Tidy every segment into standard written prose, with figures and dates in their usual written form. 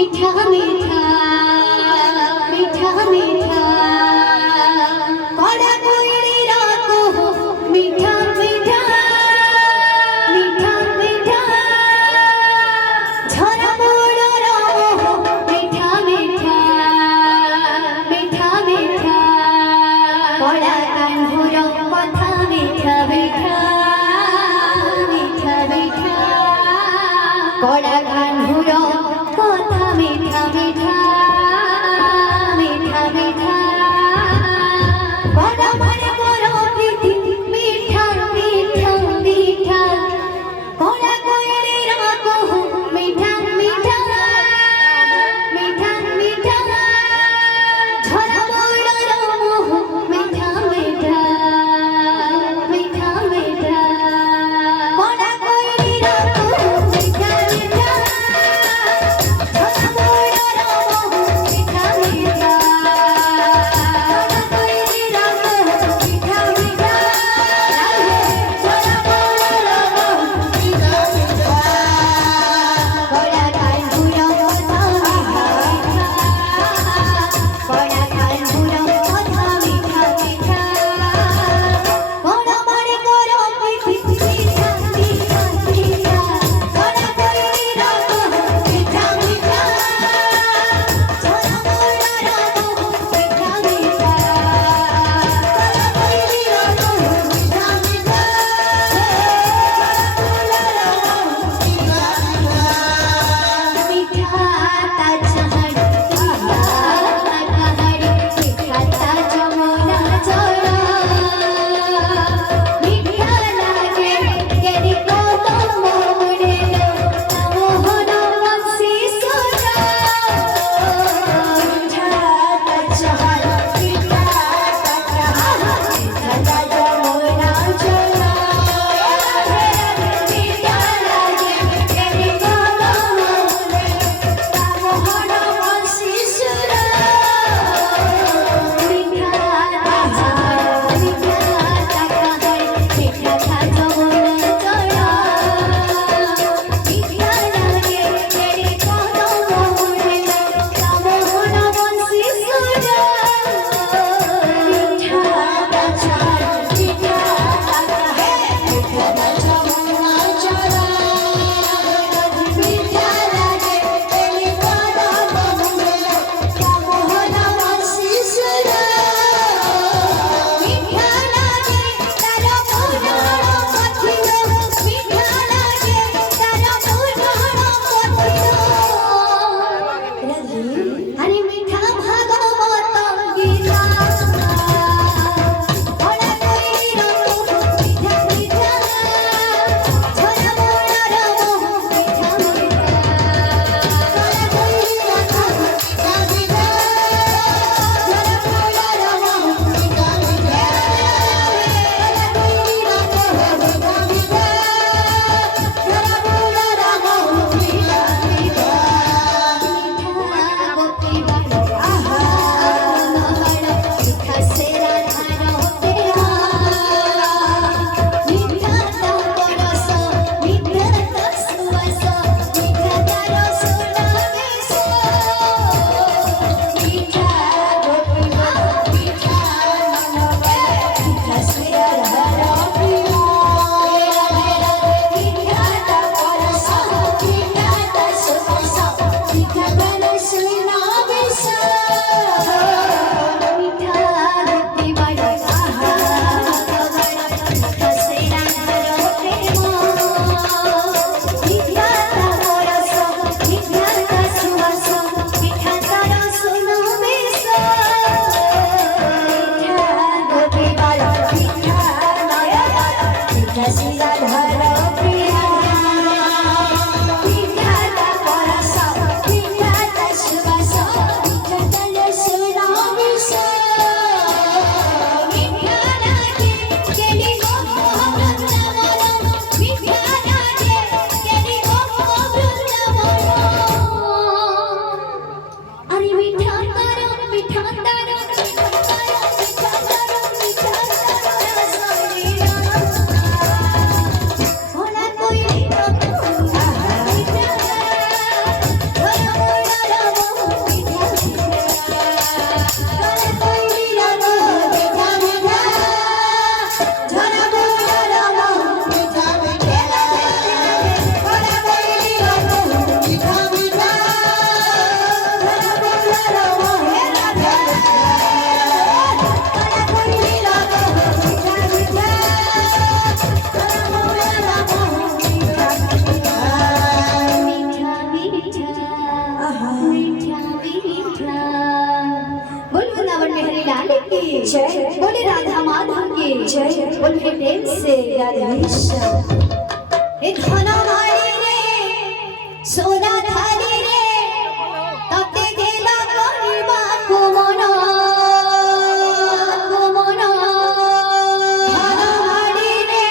मीठा मीठा मीठा मीठा कड़ा कोयली राको मीठा मीठा मीठा मीठा झरा मोड़ राहो मीठा मीठा मीठा मीठा कड़ा कान्हुर कथा मीठा मीठा मीठा मीठा कड़ा कान्हुर कथा मीठा मीठा। बोल के प्रेम से राधे कृष्ण ए धना मारी रे सोना थाली रे तते गेला करिबा को मन धना मारी रे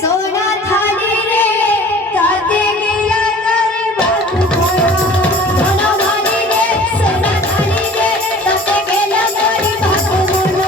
सोना थाली रे तते गेला करिबा को मन धना मारी रे सोना थाली रे तते गेला करिबा को मन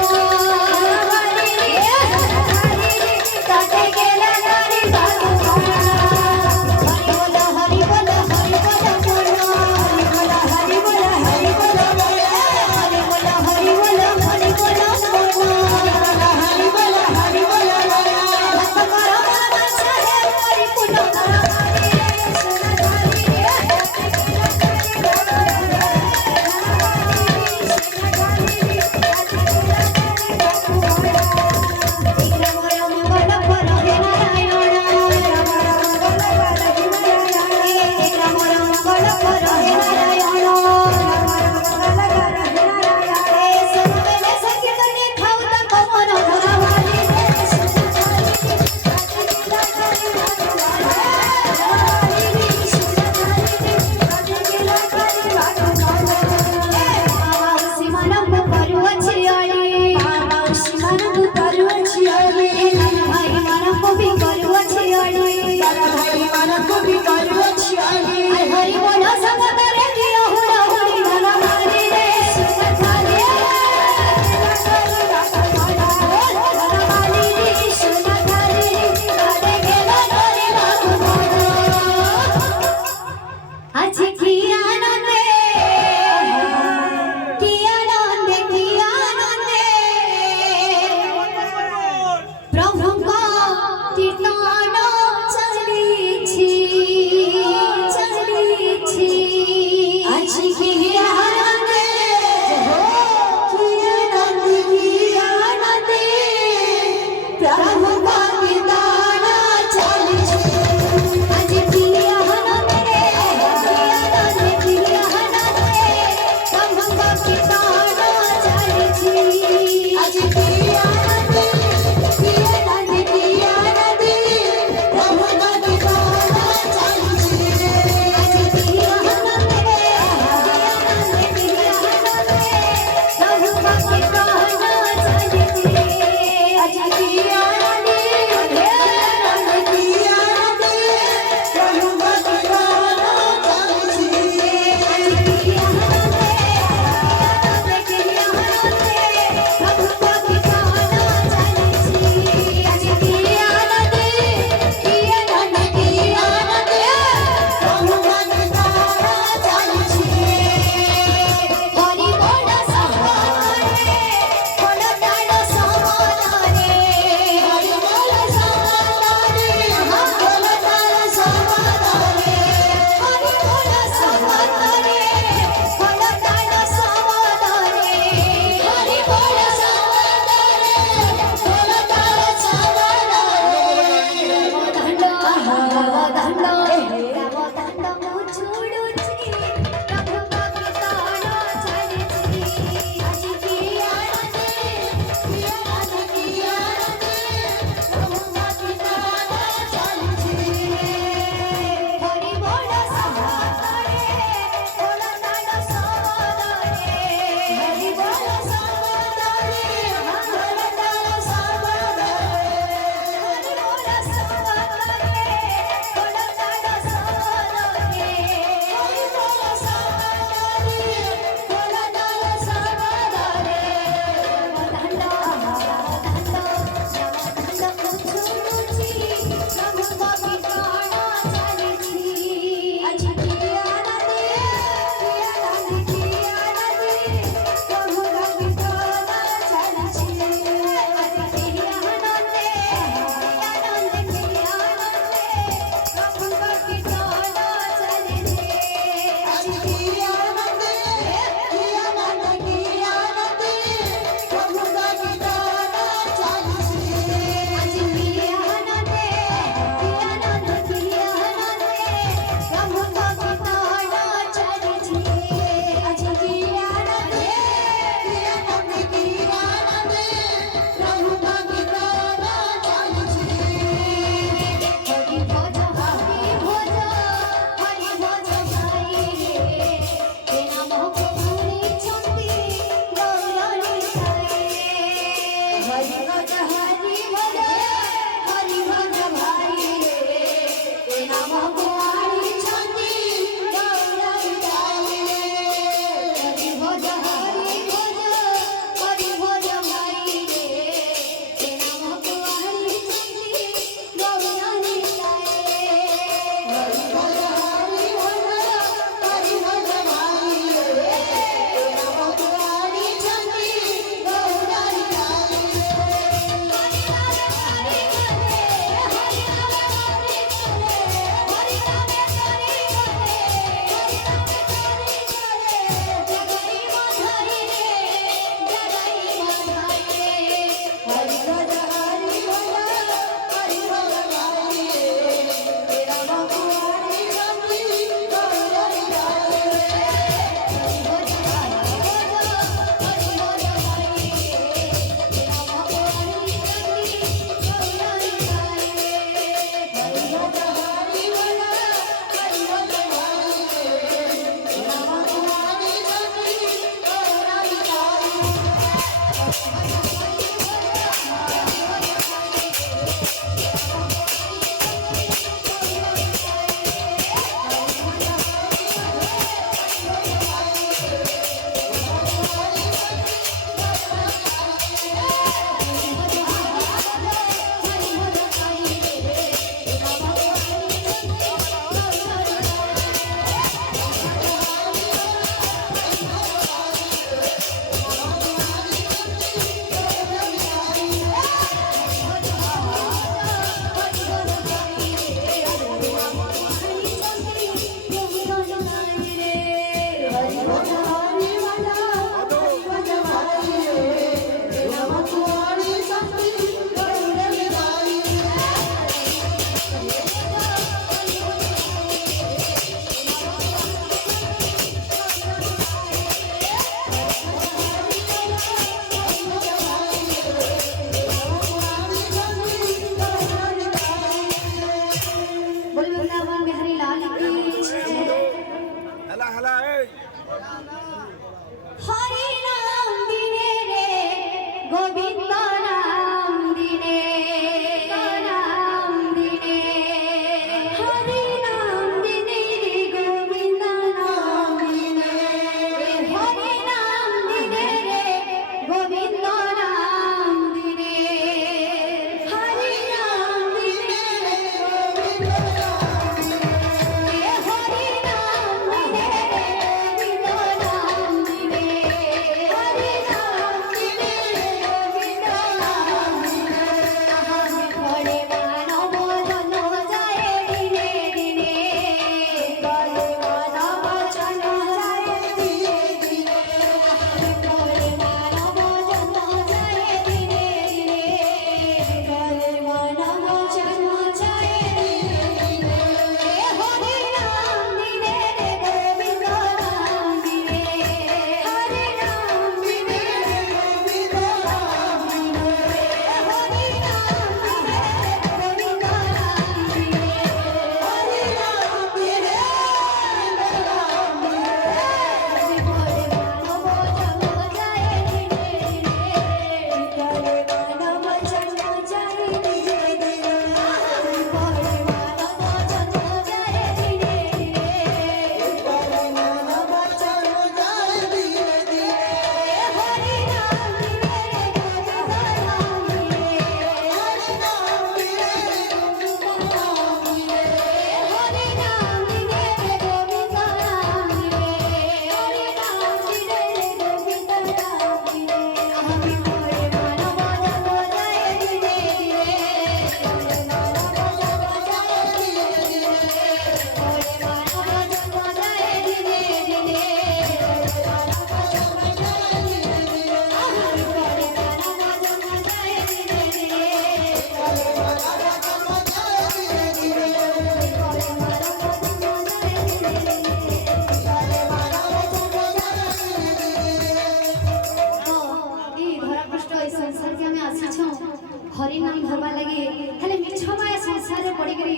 हवा लगी हेले मिछ माया संसार रे पड़ी करी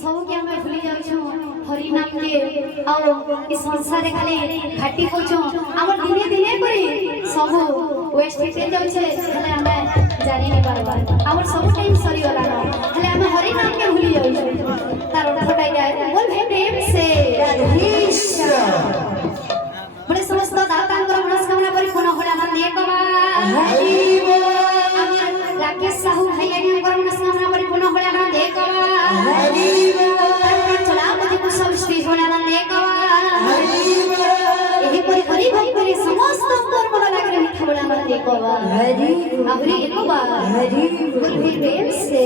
सब के हम भूली जाउ छु हरि नाम के आ इस संसार रे खाली घाटी होचो हमर दिने दिने करी सब वेस्ट होते जाउ छे हेले हमें जानि नहीं पारबा हमर सब टाइम सरी वाला न हेले हम हरि नाम के भूली जाउ छु तार उठाई जाए बोल भाई प्रेम से राधेश्वर बड़े समस्त दातांकर मनस्कामना परिपूर्ण होला मन देखबा हरि बोल हमर राकेश साहू भैयानिया मनस्कामना परिपूर्ण होला मन देखबा हरि बोल चला मुझे को सब स्टेज होला मन देखबा हरि बोल एही परि हरि भाई परि समस्त तोर मन लागरे मिठा होला मन देखबा हरि बोल अबरी एकबा हरि बोल प्रेम से